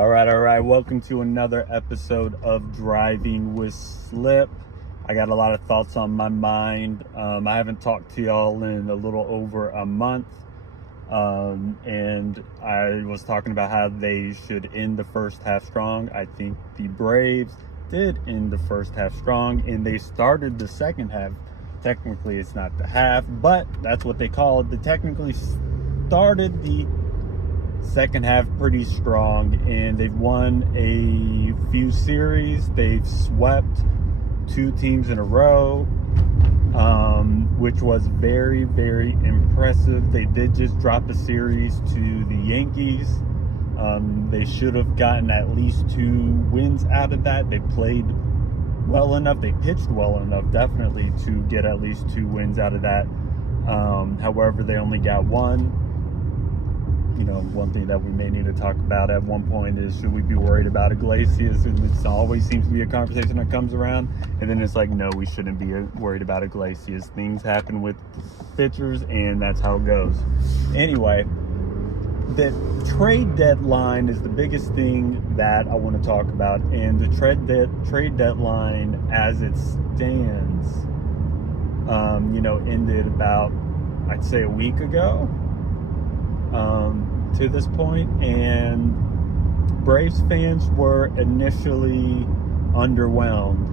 All right. Welcome to another episode of Driving with Slip. I got a lot of thoughts on my mind. I haven't talked to y'all in a little over a month. And I was talking about how they should end the first half strong. I think the Braves did end the first half strong, and they started the second half. Technically, it's not the half, but that's what they call it. They technically started the second half pretty strong, and they've won a few series. They've swept two teams in a row, which was very, very impressive. They did just drop a series to the Yankees. They should have gotten at least 2 wins out of that. They played well enough, they pitched well enough, definitely, to get at least 2 wins out of that. However, they only got 1. You know, one thing that we may need to talk about at one point is, should we be worried about Iglesias? And it always seems to be a conversation that comes around, and then it's like, no, we shouldn't be worried about Iglesias. Things happen with pitchers, and that's how it goes. Anyway, the trade deadline is the biggest thing that I want to talk about, and the trade deadline as it stands, ended about, I'd say, a week ago. To this point, and Braves fans were initially underwhelmed.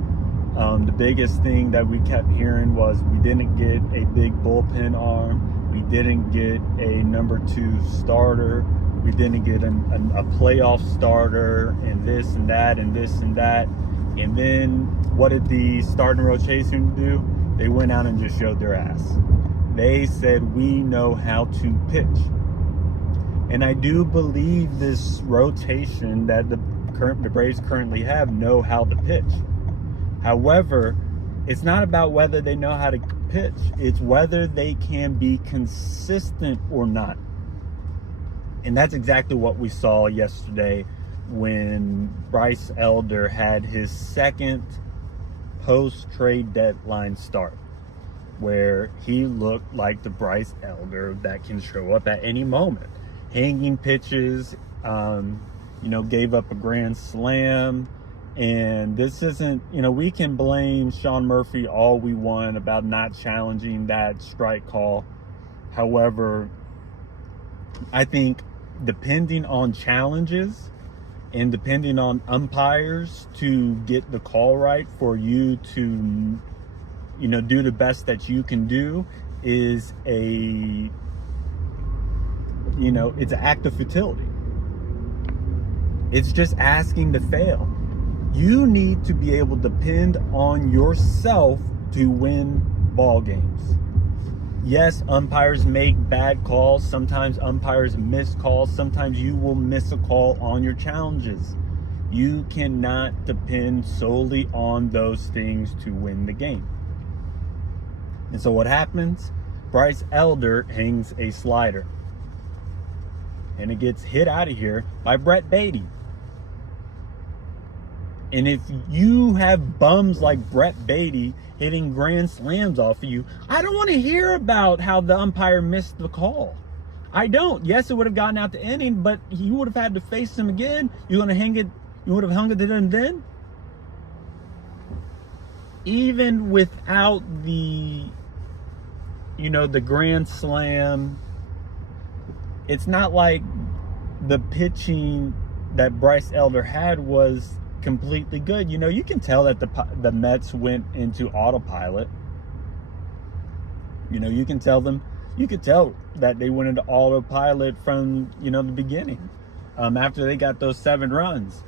The biggest thing that we kept hearing was we didn't get a big bullpen arm, we didn't get a number 2 starter, we didn't get a playoff starter, and this and that and this and that. And then what did the starting rotation do? They went out and just showed their ass. They said, we know how to pitch. And I do believe this rotation that the Braves currently have know how to pitch. However, it's not about whether they know how to pitch. It's whether they can be consistent or not. And that's exactly what we saw yesterday when Bryce Elder had his second post-trade deadline start, where he looked like the Bryce Elder that can show up at any moment. Hanging pitches, gave up a grand slam. And this isn't, we can blame Sean Murphy all we want about not challenging that strike call. However, I think depending on challenges and depending on umpires to get the call right for you to, do the best that you can do is it's an act of futility. It's just asking to fail. You need to be able to depend on yourself to win ball games. Yes, umpires make bad calls. Sometimes umpires miss calls. Sometimes you will miss a call on your challenges. You cannot depend solely on those things to win the game. And so what happens? Bryce Elder hangs a slider, and it gets hit out of here by Brett Baty. And if you have bums like Brett Baty hitting grand slams off of you, I don't want to hear about how the umpire missed the call. I don't. Yes, it would have gotten out the inning, but you would have had to face him again. You would have hung it to them then. Even without the grand slam, it's not like the pitching that Bryce Elder had was completely good. You can tell that the Mets went into autopilot. You can tell that they went into autopilot from, the beginning, after they got those 7 runs.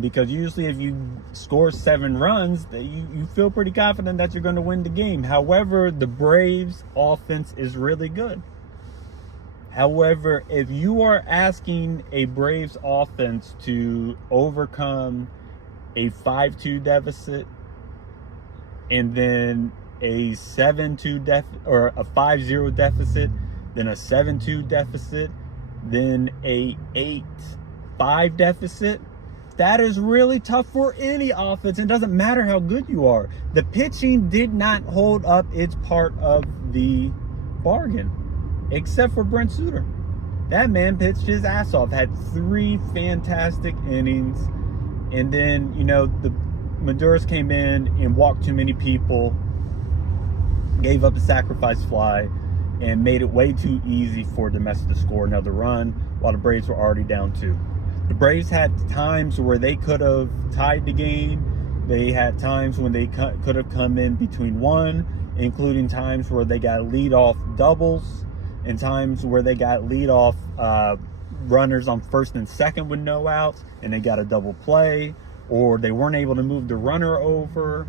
Because usually if you score 7 runs, you feel pretty confident that you're going to win the game. However, the Braves offense is really good. However, if you are asking a Braves offense to overcome a 5-2 deficit and then a 7-2 or a 5-0 deficit, then a 7-2 deficit, then a 8-5 deficit, that is really tough for any offense. It doesn't matter how good you are. The pitching did not hold up its part of the bargain, except for Brent Suter. That man pitched his ass off, had 3 fantastic innings, and then, you know, the Maduras came in and walked too many people, gave up a sacrifice fly, and made it way too easy for the Mets to score another run while the Braves were already down 2. The Braves had times where they could have tied the game. They had times when they could have come in between 1, including times where they got lead-off doubles and times where they got lead-off runners on first and second with no outs, and they got a double play, or they weren't able to move the runner over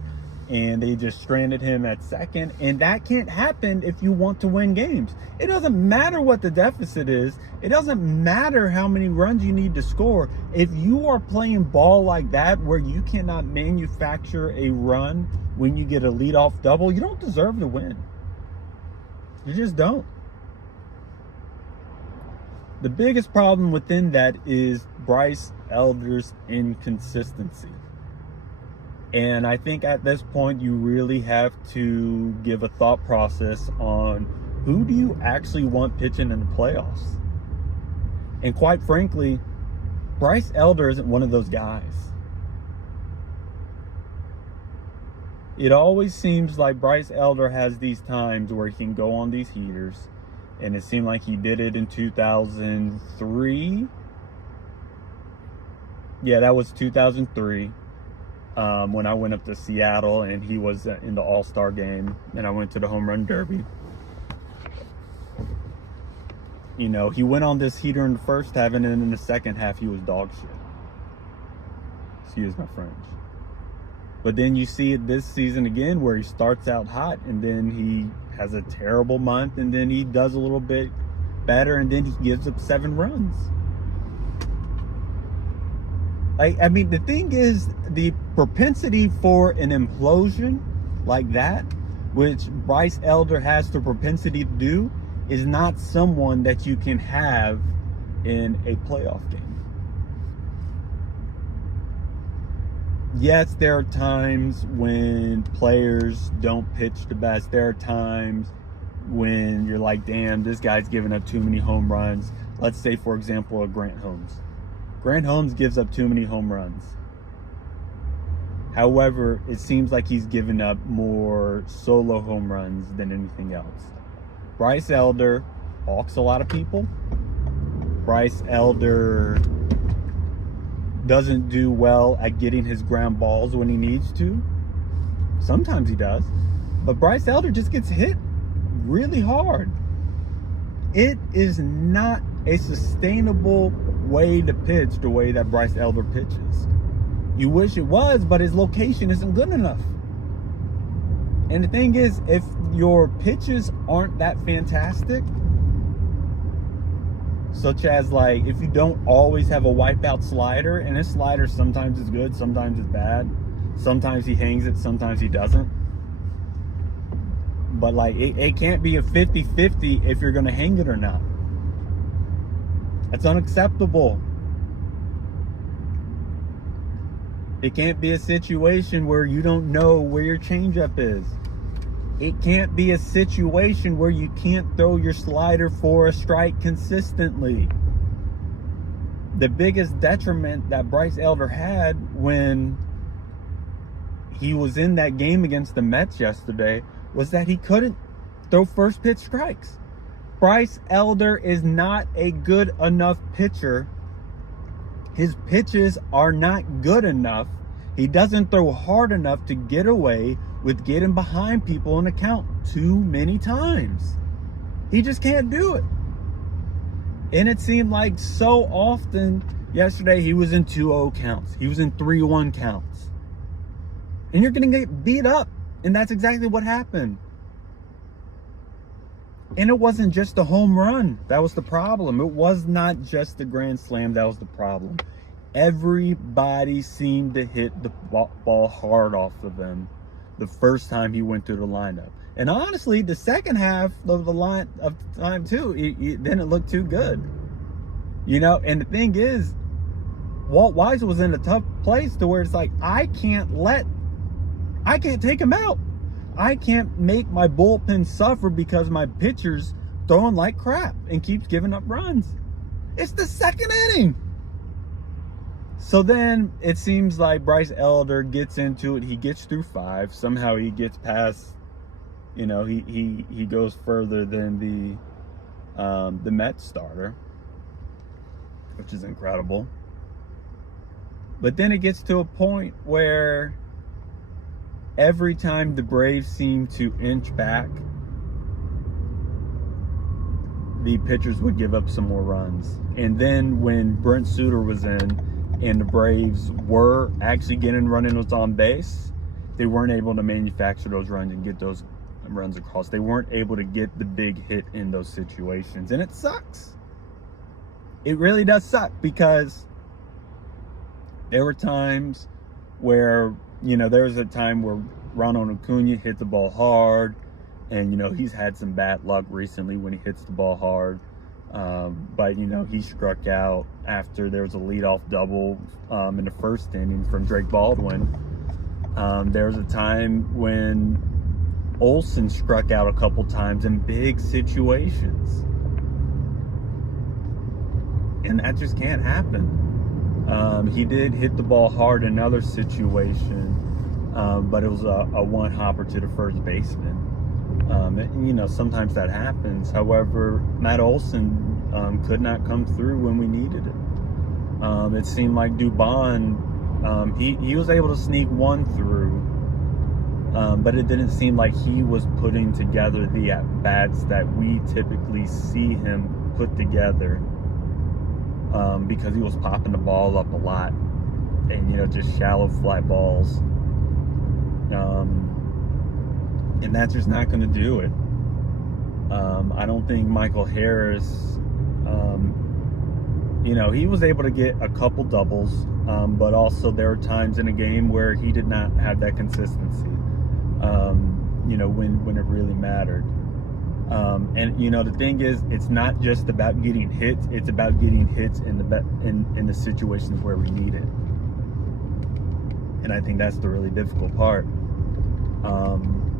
and they just stranded him at second. And that can't happen if you want to win games. It doesn't matter what the deficit is. It doesn't matter how many runs you need to score. If you are playing ball like that, where you cannot manufacture a run when you get a leadoff double, you don't deserve to win. You just don't. The biggest problem within that is Bryce Elder's inconsistency. And I think at this point, you really have to give a thought process on who do you actually want pitching in the playoffs? And quite frankly, Bryce Elder isn't one of those guys. It always seems like Bryce Elder has these times where he can go on these heaters, and it seemed like he did it in 2003. Yeah, that was 2003. When I went up to Seattle and he was in the All-Star game and I went to the Home Run Derby. You know, he went on this heater in the first half, and then in the second half he was dog shit. Excuse my French. But then you see it this season again where he starts out hot and then he has a terrible month and then he does a little bit better and then he gives up 7 runs. I mean, the thing is, the propensity for an implosion like that, which Bryce Elder has the propensity to do, is not someone that you can have in a playoff game. Yes, there are times when players don't pitch the best. There are times when you're like, damn, this guy's giving up too many home runs. Let's say, for example, a Grant Holmes. Grant Holmes gives up too many home runs. However, it seems like he's given up more solo home runs than anything else. Bryce Elder walks a lot of people. Bryce Elder doesn't do well at getting his ground balls when he needs to. Sometimes he does. But Bryce Elder just gets hit really hard. It is not a sustainable way to pitch the way that Bryce Elder pitches. You wish it was, but his location isn't good enough. And the thing is, if your pitches aren't that fantastic, such as like if you don't always have a wipeout slider, and his slider sometimes is good, sometimes it's bad, sometimes he hangs it, sometimes he doesn't. But like it can't be a 50-50 if you're going to hang it or not. That's unacceptable. It can't be a situation where you don't know where your changeup is. It can't be a situation where you can't throw your slider for a strike consistently. The biggest detriment that Bryce Elder had when he was in that game against the Mets yesterday was that he couldn't throw first pitch strikes. Bryce Elder is not a good enough pitcher. His pitches are not good enough. He doesn't throw hard enough to get away with getting behind people in a count too many times. He just can't do it. And it seemed like so often yesterday he was in 2-0 counts. He was in 3-1 counts. And you're going to get beat up. And that's exactly what happened. And it wasn't just a home run that was the problem. It was not just the grand slam that was the problem. Everybody seemed to hit the ball hard off of him the first time he went through the lineup. And honestly, the second half of the time too, it didn't look too good. You know, and the thing is, Walt Weiss was in a tough place to where it's like, I can't take him out. I can't make my bullpen suffer because my pitcher's throwing like crap and keeps giving up runs. It's the second inning. So then it seems like Bryce Elder gets into it. He gets through 5. Somehow he gets past, you know, he goes further than the Mets starter, which is incredible. But then it gets to a point where every time the Braves seem to inch back, the pitchers would give up some more runs. And then when Brent Suter was in and the Braves were actually getting runners on base, they weren't able to manufacture those runs and get those runs across. They weren't able to get the big hit in those situations. And it sucks. It really does suck, because there were times where, you know, there was a time where Ronald Acuna hit the ball hard, and, you know, he's had some bad luck recently when he hits the ball hard. But, you know, he struck out after there was a leadoff double in the first inning from Drake Baldwin. There was a time when Olsen struck out a couple times in big situations. And that just can't happen. He did hit the ball hard in another situation, but it was a one hopper to the first baseman. You know, sometimes that happens. However, Matt Olson could not come through when we needed it. It seemed like Dubon, he was able to sneak one through, but it didn't seem like he was putting together the at-bats that we typically see him put together, because he was popping the ball up a lot and, you know, just shallow fly balls. And that's just not going to do it. I don't think Michael Harris, you know, he was able to get a couple doubles, but also there were times in a game where he did not have that consistency, you know, when it really mattered. And, you know, the thing is, it's not just about getting hits, it's about getting hits in the situations where we need it. And I think that's the really difficult part.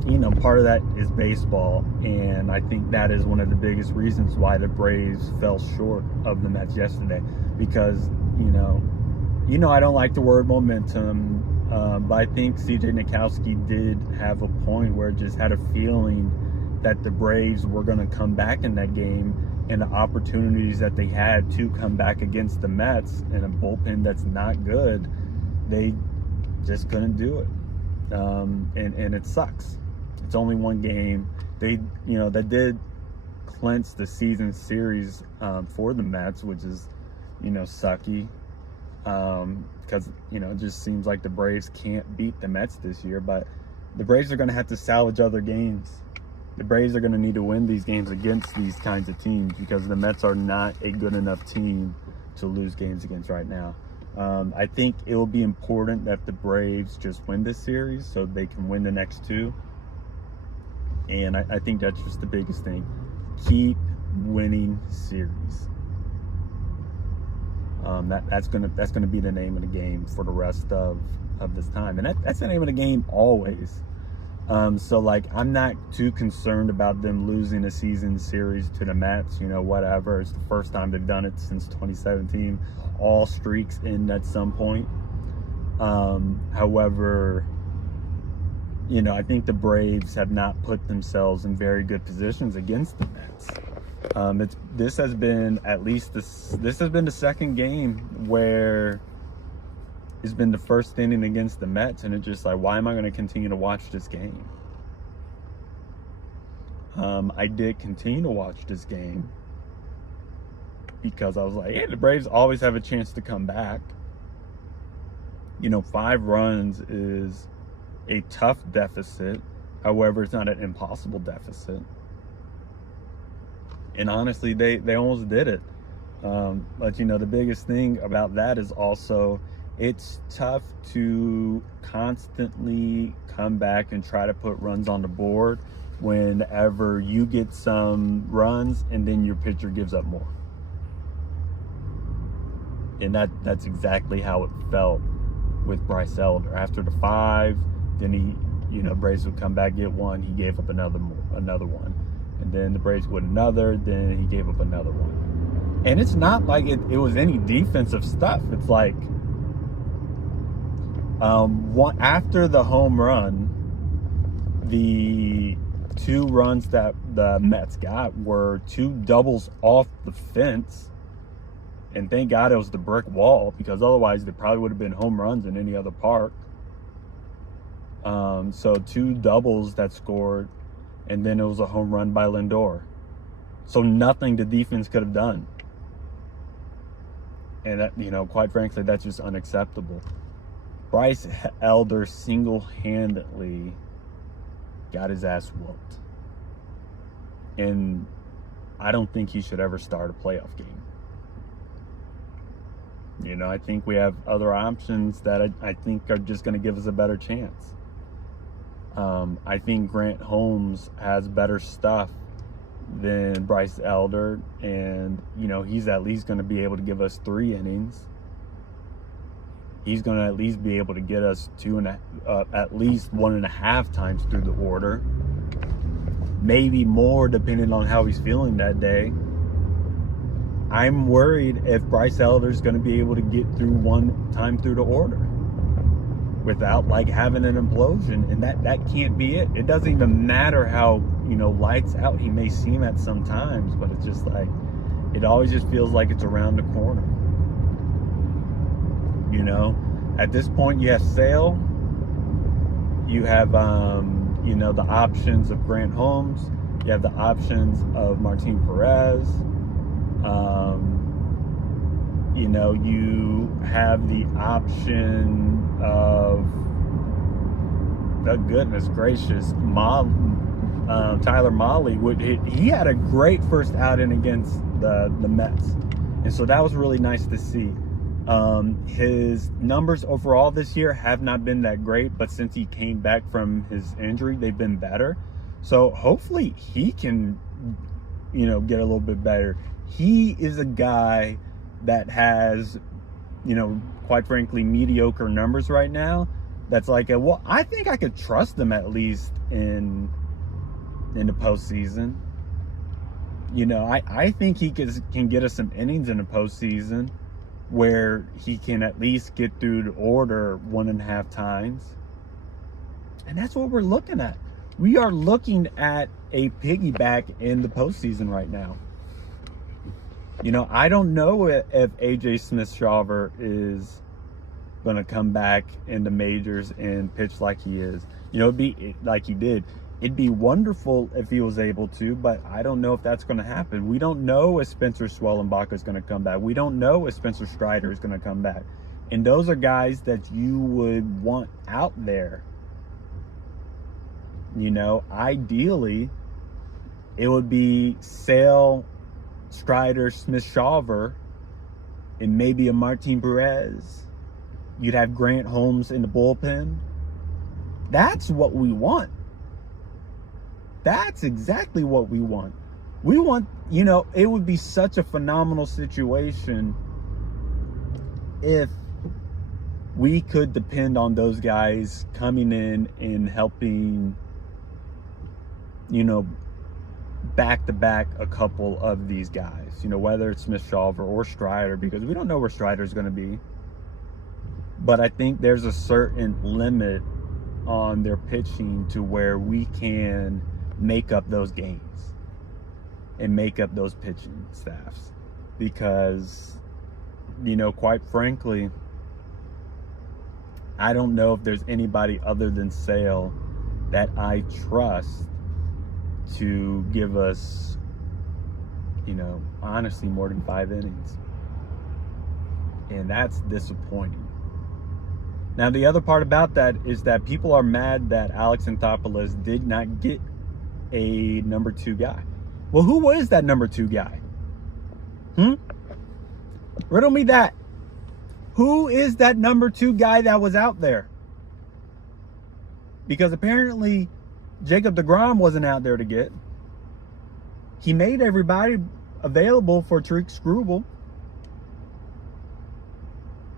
You know, part of that is baseball, and I think that is one of the biggest reasons why the Braves fell short of the Mets yesterday. Because, you know, I don't like the word momentum, but I think CJ Nitkowski did have a point where it just had a feeling that the Braves were going to come back in that game, and the opportunities that they had to come back against the Mets in a bullpen that's not good, they just couldn't do it. And it sucks. It's only one game. They did clinch the season series for the Mets, which is, you know, sucky, because, you know, it just seems like the Braves can't beat the Mets this year. But the Braves are going to have to salvage other games. The Braves are going to need to win these games against these kinds of teams, because the Mets are not a good enough team to lose games against right now. I think it will be important that the Braves just win this series so they can win the next 2. And I think that's just the biggest thing. Keep winning series. That's gonna be the name of the game for the rest of this time. And that's the name of the game always. So, like, I'm not too concerned about them losing a season series to the Mets, you know, whatever. It's the first time they've done it since 2017. All streaks end at some point. However, you know, I think the Braves have not put themselves in very good positions against the Mets. This has been the second game where it's been the first inning against the Mets, and it's just like, why am I going to continue to watch this game? I did continue to watch this game because I was like, hey, the Braves always have a chance to come back. You know, 5 runs is a tough deficit. However, it's not an impossible deficit. And honestly, they almost did it. But, you know, the biggest thing about that is also, it's tough to constantly come back and try to put runs on the board whenever you get some runs and then your pitcher gives up more. And that's exactly how it felt with Bryce Elder. After the 5, then he, you know, Braves would come back, get one, he gave up another one. And then the Braves would another, then he gave up another one. And it's not like it was any defensive stuff. It's like after the home run, the 2 runs that the Mets got were 2 doubles off the fence. And thank God it was the brick wall, because otherwise they probably would have been home runs in any other park. So 2 doubles that scored, and then it was a home run by Lindor. So nothing the defense could have done. And that, you know, quite frankly, that's just unacceptable. Bryce Elder single-handedly got his ass whooped. And I don't think he should ever start a playoff game. You know, I think we have other options that I think are just going to give us a better chance. I think Grant Holmes has better stuff than Bryce Elder, and you know, he's at least going to be able to give us 3 innings. He's going to at least be able to get us at least 1.5 times through the order, maybe more depending on how he's feeling that day. I'm worried if Bryce Elder is going to be able to get through 1 time through the order without like having an implosion, and that can't be it. It doesn't even matter how, you know, lights out he may seem at some times, but it's just like, it always just feels like it's around the corner. You know, at this point you have Sale, you have you know, the options of Grant Holmes, you have the options of Martin Perez, you know, you have the option of, oh goodness gracious, Tyler Mahle. He had a great first outing against the Mets, and so that was really nice to see. His numbers overall this year have not been that great, but since he came back from his injury, they've been better. So hopefully he can, you know, get a little bit better. He is a guy that has, you know, quite frankly, mediocre numbers right now. That's like, well, I think I could trust him at least in the postseason. You know, I think he can get us some innings in the postseason where he can at least get through the order 1.5 times. And that's what we're looking at. We are looking at a piggyback in the postseason right now. You know, I don't know if AJ Smith-Shawver is going to come back in the majors and pitch like he is. You know, it'd be like he did. It'd be wonderful if he was able to, but I don't know if that's going to happen. We don't know if Spencer Swellenbach is going to come back. We don't know if Spencer Strider is going to come back. And those are guys that you would want out there. You know, ideally, it would be Sale, Strider, Smith-Shawver, and maybe a Martin Perez. You'd have Grant Holmes in the bullpen. That's what we want. That's exactly what we want. We want, you know, it would be such a phenomenal situation if we could depend on those guys coming in and helping, you know, back to back a couple of these guys, you know, whether it's Smith-Shawver or Strider, because we don't know where Strider is going to be. But I think there's a certain limit on their pitching to where we can make up those games and make up those pitching staffs, because, you know, quite frankly, I don't know if there's anybody other than Sale that I trust to give us, you know, honestly, more than 5 innings. And that's disappointing. Now, the other part about that is that people are mad that Alex Anthopoulos did not get a number 2 guy. Well, who was that number 2 guy? Riddle me that. Who is that number 2 guy that was out there? Because apparently Jacob deGrom wasn't out there to get. He made everybody available for Tariq Skubal.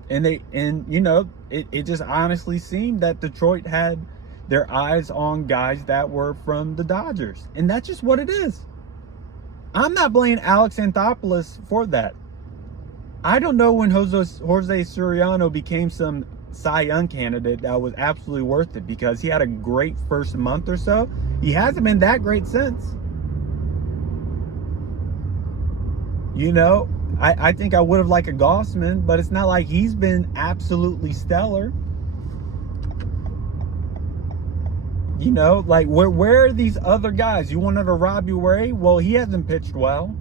And you know, it just honestly seemed that Detroit had their eyes on guys that were from the Dodgers. And that's just what it is. I'm not blaming Alex Anthopoulos for that. I don't know when Jose Soriano became some Cy Young candidate that was absolutely worth it, because he had a great first month or so. He hasn't been that great since. You know, I think I would have liked a Gausman, but it's not like he's been absolutely stellar. You know, like, where are these other guys? You wanted a Robbie Ray? Well, he hasn't pitched well.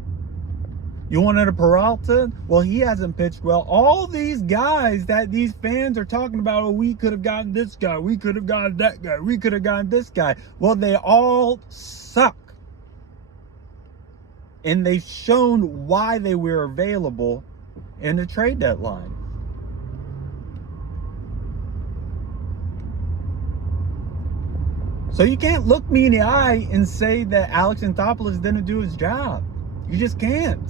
You wanted a Peralta? Well, he hasn't pitched well. All these guys that these fans are talking about, oh, we could have gotten this guy, we could have gotten that guy, we could have gotten this guy. Well, they all suck. And they've shown why they were available in the trade deadline. So you can't look me in the eye and say that Alex Anthopoulos didn't do his job. You just can't.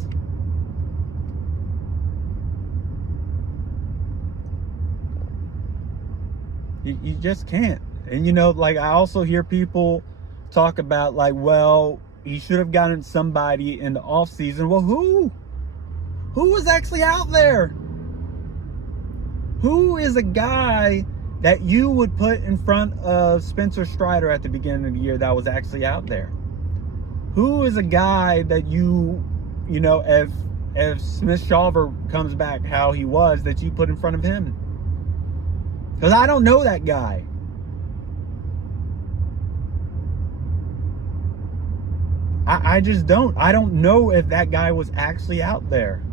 You just can't. And, you know, like, I also hear people talk about, like, well, he should have gotten somebody in the offseason. Well, who? Who was actually out there? Who is a guy that you would put in front of Spencer Strider at the beginning of the year that was actually out there? Who is a guy that you know, if Smith-Shawver comes back how he was, that you put in front of him? Because I don't know that guy. I just don't. I don't know if that guy was actually out there.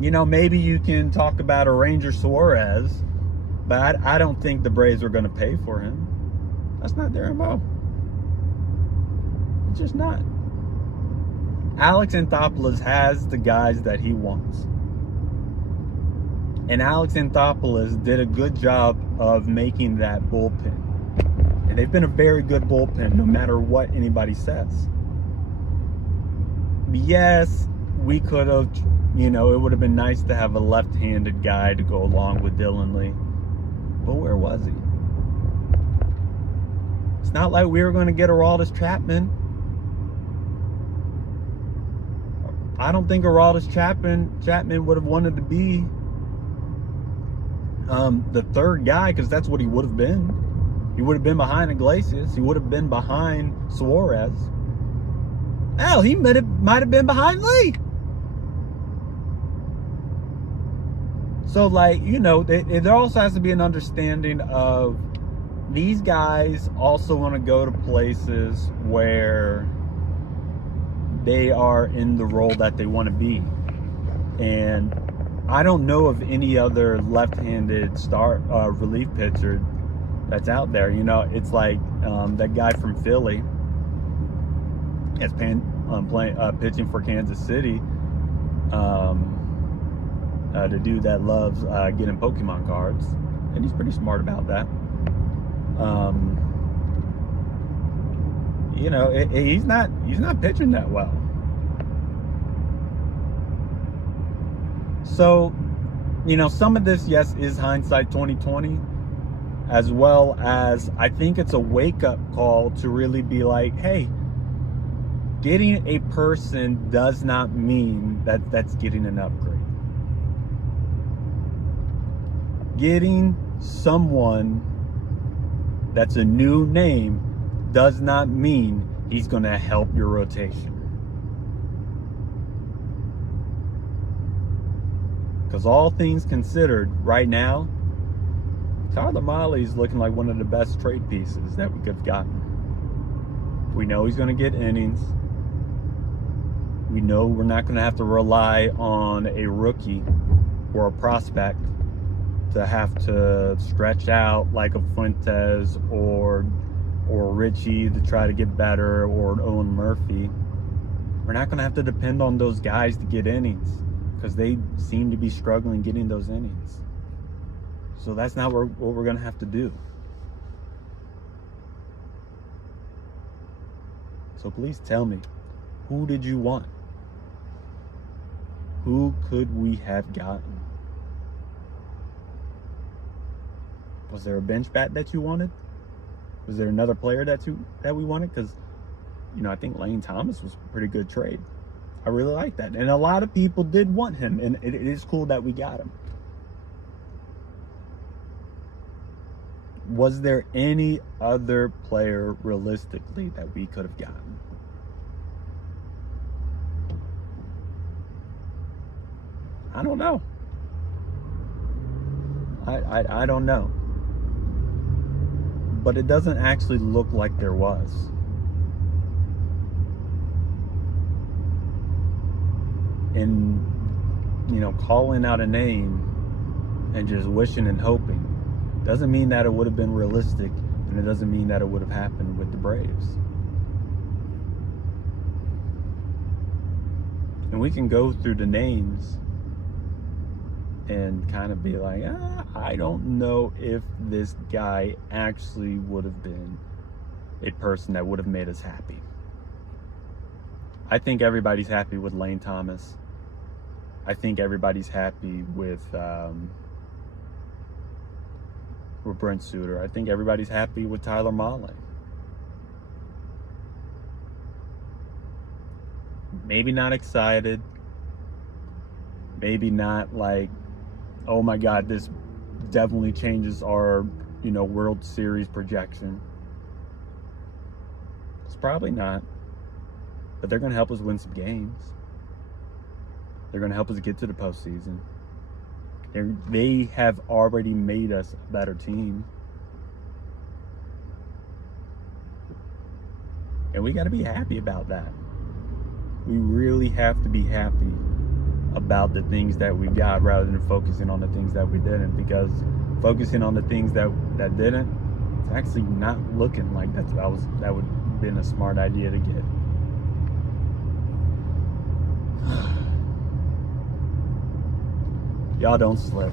You know, maybe you can talk about a Ranger Suarez, but I don't think the Braves are going to pay for him. That's not their MO. It's just not. Alex Anthopoulos has the guys that he wants. And Alex Anthopoulos did a good job of making that bullpen. And they've been a very good bullpen, no matter what anybody says. Yes, we could have, you know, it would have been nice to have a left-handed guy to go along with Dylan Lee. But where was he? It's not like we were going to get Aroldis Chapman. I don't think Aroldis Chapman would have wanted to be the third guy, because that's what he would have been. He would have been behind Iglesias. He would have been behind Suarez. Hell, he might have been behind Lee. So, like, you know, there also has to be an understanding of these guys also want to go to places where they are in the role that they want to be. And I don't know of any other left-handed relief pitcher that's out there. You know, it's like that guy from Philly that's pitching for Kansas City. The dude that loves getting Pokemon cards, and he's pretty smart about that. You know, he's not pitching that well. So, you know, some of this, yes, is hindsight 2020. As well as, I think it's a wake-up call to really be like, hey, getting a person does not mean that that's getting an upgrade. Getting someone that's a new name does not mean he's going to help your rotation. Because all things considered, right now, Tyler Mahle is looking like one of the best trade pieces that we could have gotten. We know he's going to get innings. We know we're not going to have to rely on a rookie or a prospect to have to stretch out like a Fuentes or Richie to try to get better, or an Owen Murphy. We're not going to have to depend on those guys to get innings, because they seem to be struggling getting those innings. So that's not what we're going to have to do. So please tell me, who did you want? Who could we have gotten? Was there a bench bat that you wanted? Was there another player that we wanted? Because, you know, I think Lane Thomas was a pretty good trade. I really like that. And a lot of people did want him, and it is cool that we got him. Was there any other player realistically that we could have gotten? I don't know. I don't know. But it doesn't actually look like there was. And, calling out a name and just wishing and hoping doesn't mean that it would have been realistic, and it doesn't mean that it would have happened with the Braves. And we can go through the names and kind of be like, I don't know if this guy actually would have been a person that would have made us happy. I think everybody's happy with Lane Thomas. I think everybody's happy with Brent Suter. I think everybody's happy with Tyler Mahle. Maybe not excited. Maybe not like, oh my God, this definitely changes our, World Series projection. It's probably not. But they're going to help us win some games. They're going to help us get to the postseason. They have already made us a better team. And we got to be happy about that. We really have to be happy about the things that we got rather than focusing on the things that we didn't. Because focusing on the things that didn't, it's actually not looking like that would have been a smart idea to get. Y'all don't slip.